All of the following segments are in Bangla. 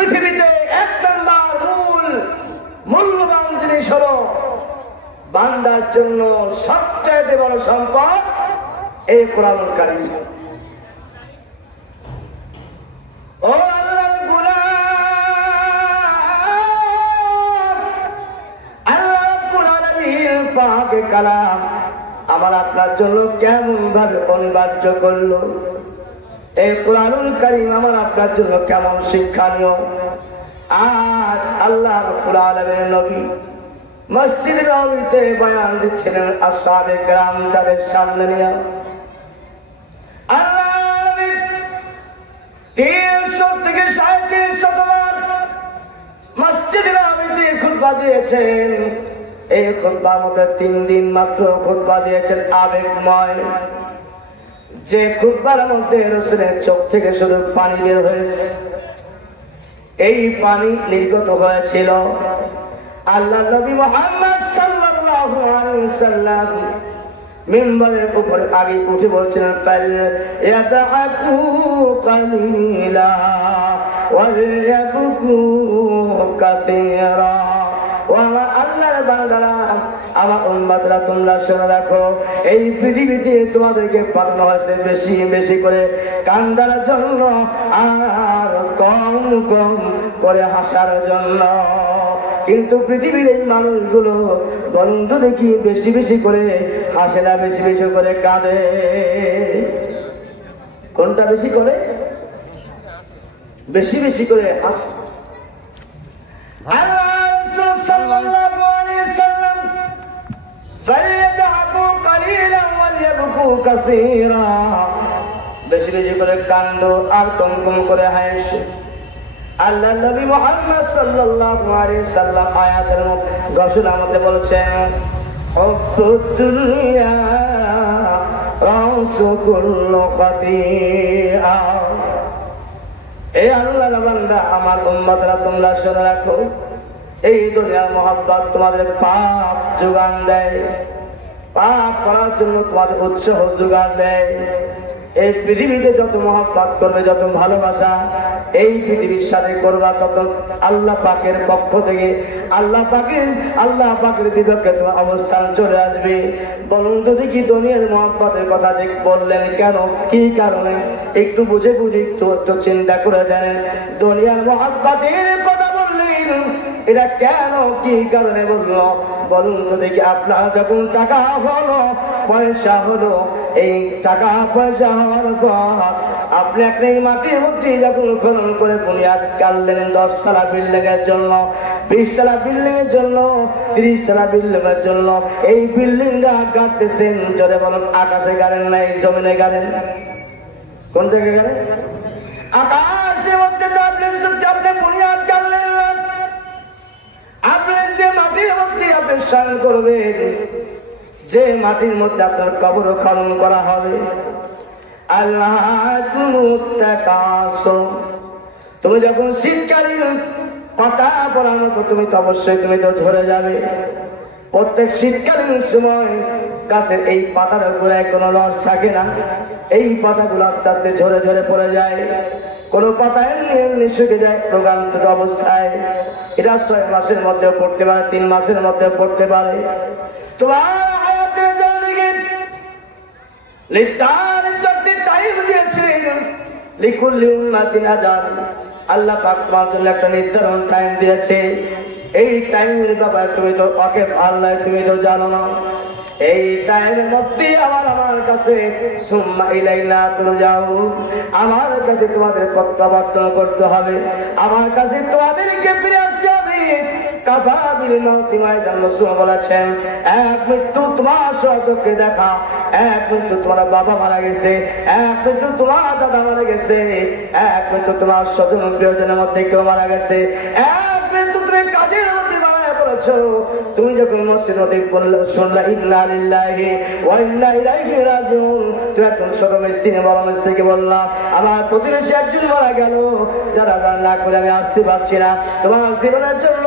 পৃথিবীতে এক নাম্বার মূল্যবান জিনিস হলো বান্দার জন্য সবচেয়ে বড় সম্পদ এই কোরআনুল কারীম। ও আল্লাহর গোলাম, আল্লাহ রাব্বুল আলামিন পাক কালাম আমার আপনার জন্য কেমন ভাবে অনিবার্য করলো, এই কোরআনুল কারীম আমার আপনার জন্য কেমন শিক্ষণীয়। আজ আল্লাহ রাব্বুল আলামিনের নবী মসজিদে নববীতে বয়ান দিচ্ছিলেন আসহাবে কেরাম তাদের সামনে নিয়ে। আল্লাহ নবী 300 থেকে 350 বার মসজিদে নববীতে খুতবা দিয়েছেন। এই খুতবার মধ্যে 3 দিন মাত্র খুতবা দিয়েছেন আবেগময়। যে খুতবার মধ্যে রাসূলের চোখ থেকে শুধু পানি বের হয়েছে, এই পানি নির্গত হয়েছিল আল্লাহ নবী মুহাম্মদ সাল্লাল্লাহু আলাইহি ওয়াসাল্লাম মিম্বরের উপরে আগে উঠে বলছিলেন ফাল ইয়াদাকু কালিলা ওয়াল ইয়াবকু কাসীরা। ও আমার আল্লাহর বান্দারা, আমার উম্মতরা, তোমরা শুনে রাখো, এই পৃথিবীতে তোমাদেরকে পাঠানো হয়েছে বেশি বেশি করে কান্দার জন্য আর কম কম করে হাসার জন্য। কিন্তু পৃথিবীর এই মানুষগুলো বন্ধু দেখি বেশি বেশি করে হাসে না, বেশি বেশি করে কাঁদে। কোনটা বেশি করে? বেশি বেশি করে হাসে। আল্লাহ রাসূল সাল্লাল্লাহু আলাইহি ওয়াসাল্লাম ফায়াদহু কালিলা ওয়া ইয়াবকু কাসীরা, বেশি বেশি করে কান্দো আর কম কম করে হাসো। আল্লাহ নবী মুহাম্মদ সাল্লাল্লাহু আলাইহি সাল্লাম আয়াতের ঘোষণার মধ্যে বলেছেন হুব্বুদ দুনিয়া রাসু কুল্লু খাতিয়া। এই আল্লাহর বান্দা, আমার উম্মতরা, তোমরা শুনে রাখো, এই দুনিয়ার মহব্বত তোমাদের পাপ যোগান দেয়, পাপ করার জন্য তোমাদের উৎসাহ যোগান দেয়। এই পৃথিবীতে যত মহব্বত করবে, যত ভালোবাসা এই পৃথিবীর সাথে করবা, তত আল্লাহ পাকের পক্ষ থেকে আল্লাহ পাকের বিপক্ষে তোমার অবস্থান চলে আসবে। বলুন তো দেখি, দুনিয়ার মহব্বতের কথা যে বললেন কেন, কি কারণে? একটু বুঝে একটু চিন্তা করে দেন। দুনিয়ার মহব্বতের কথা বললেন, এটা কেন, কি কারণে বললো? বলুন তো দেখি, আপনার যখন টাকা হলো, পয়সা হলো, এই টাকা পয়সা হওয়ার পর আপনি একটা মাটির মধ্যে যখন খনন করে বুনিয়াদ কাটলেন 10 তলা বিল্ডিং এর জন্য, 20 তলা বিল্ডিং এর জন্য, 30 তলা বিল্ডিং এর জন্য, এই বিল্ডিংটা গাড়তেছেন, জোরে বলুন, আকাশে গাড়েন না, এই জমিনে গাড়েন? কোন জায়গায় গাড়েন? আকাশের মধ্যে আপনি বুনিয়াদ কাটলেন, আপনি যে মাটির মধ্যে আপনি স্নান করবেন, যে মাটির মধ্যে আপনার কবর খনন করা হবে, আল্লাহ তুমি যখন শীতকালীন পাতা পড়ার মতো তুমি তো অবশ্যই তুমি তো ঝরে যাবে। প্রত্যেক শীতকালীন সময় গাছের এই পাতার গোড়ায় কোনো রস থাকে না, এই পাতাগুলো আস্তে আস্তে ঝরে ঝরে পড়ে যায়, কোন পাতা এমনি শুকে যায় প্রগান্তিত অবস্থায়। এটা 6 মাসের মধ্যে পড়তে পারে, 3 মাসের মধ্যে পড়তে পারে। তোমার হায়াতের জন্য টাইম দিয়েছেন, লিকুল্লি উম্মাতিন আজাল, আল্লাহ পাক তোমার জন্য একটা নির্ধারণ টাইম দিয়েছে। এই টাইমের ব্যাপারে তুমি তো ওকে আল্লাহ তুমি তো জানো না। এই টাইমের মধ্যে আমার কাছে সুম্মা ইলাইনা তুরজাউন, আমার কাছে তোমাদের প্রত্যাবর্তন করতে হবে, আমার কাছে তোমাদেরকে ফিরে আসতে হবে। কাফা বিল মাউতি মাইদান, রাসূল বলেছেন, এক মৃত্যু তোমার চোখে দেখা, এক মৃত্যু তোমার বাবা মারা গেছে, এক মৃত্যু তোমার দাদা মারা গেছে, এক মৃত্যু তোমার স্বজন প্রিয়জনের মধ্যে কেউ মারা গেছে, এক মৃত্যু তুমি কাজের মধ্যে মারা বলছো তুমি যখন মসজিদ নবী বললে শুনলা ইন্না লিল্লাহি ওয়া ইন্না ইলাইহি রাজিউন, তুমি একজন ছোট মিস্ত্রি বড় মিস্ত্রিকে বললাম আমার প্রতিবেশী একজন মারা গেল, যারা না করে আমি আসতে পারছি না, তোমার জীবনের জন্য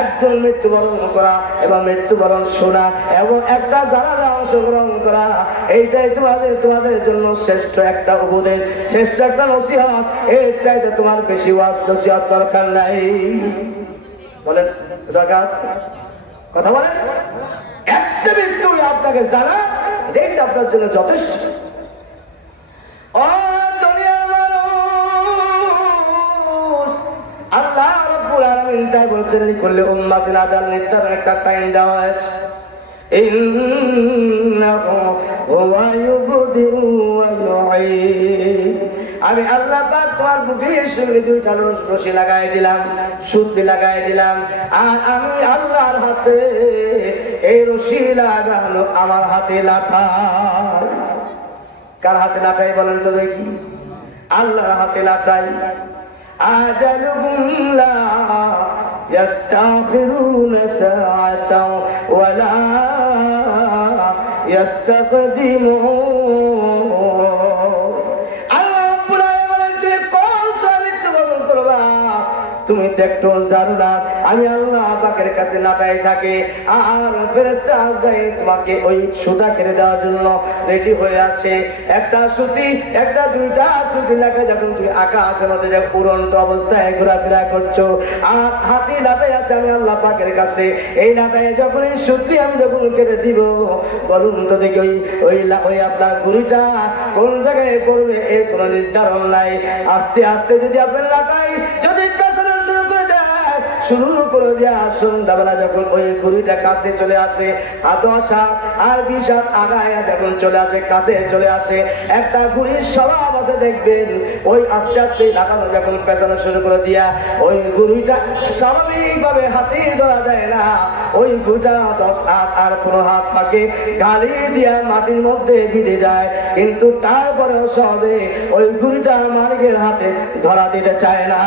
একজন মৃত্যুবরণ করা এবং মৃত্যুবরণ শোনা এবং একটা জানাজা অংশগ্রহণ করা, এইটাই তোমাদের জন্য শ্রেষ্ঠ একটা উপদেশ, শ্রেষ্ঠ একটা নসিহত। এর চাইতে তোমার বেশি ওয়াজ নসিহত দরকার নাই। বলেন দরকার আছে? কথা বলেন। একটা মৃত্যু আপনাকে জানা এইটা আপনার জন্য যথেষ্ট। ও দুনিয়ার মানুষ, আল্লাহ রাব্বুল আলামিন তাই বলছেন করলে উম্মাতিন আজাল নির্ধারণ একটা টাইম দেওয়া হয়েছে। ইন্নাহু হুয়া ইউবদিউ ওয়া ইউঈদ, আমি আল্লাহ পাক তোমার বুকের সঙ্গে দুইটা রশি লাগাই দিলাম, সুতি লাগাই দিলাম, আর আমি আল্লাহর হাতে এই রশি লাগানো, আমার হাতে লাটাই। কার হাতে লাটাই বলেন তো দেখি? আল্লাহর হাতে লাটাই। আজালুহুম লা ইস্তাখিরুনা সাআতাও ওয়া লা ইস্তাকদিমুন। তুমি তো একটু জানো না আমি আল্লাহ পাকের কাছে লাটাই থাকে, আর ফেরেশতা আজরাইল তোমাকে ওই সুতা কেটে দেওয়ার জন্য রেডি হয়ে আছে। একটা সুতি, একটা দুইটা সুতি লাগে, যখন তুমি আকাশের মধ্যে যে উড়ন্ত অবস্থায় ঘোরাফেরা করছো, আর হাতি লাটাই আছে আমি আল্লাহ পাকের কাছে। এই লাটাই যখন এই সুতি আমি যখন কেটে দিব, বলুন তো দেখি ওই আপনার ঘুড়িটা কোন জায়গায় পড়বে এর কোনো নির্ধারণ নাই। আস্তে আস্তে যদি আপনার লাটাই যদি শুরু করে দেয়া, সন্ধ্যাবেলা যখন ওই ঘুড়িটা কাছে চলে আসে, 10 হাত আর 20 হাত আগায় যখন চলে আসে, কাছে চলে আসে, একটা ঘুড়ির স্বভাব আছে দেখবেন, ওই আস্তে আস্তে লাগানো যখন পেছানো শুরু করে দিয়া, ওই ঘুড়িটা স্বাভাবিকভাবে হাতে ধরা যায় না, ওই ঘুড়িটা 10 হাত আর 15 হাত থাকে গালি দিয়া মাটির মধ্যে বিঁধে যায়, কিন্তু তারপরেও সহজে ওই ঘুড়িটা মালিকের হাতে ধরা দিতে চায় না।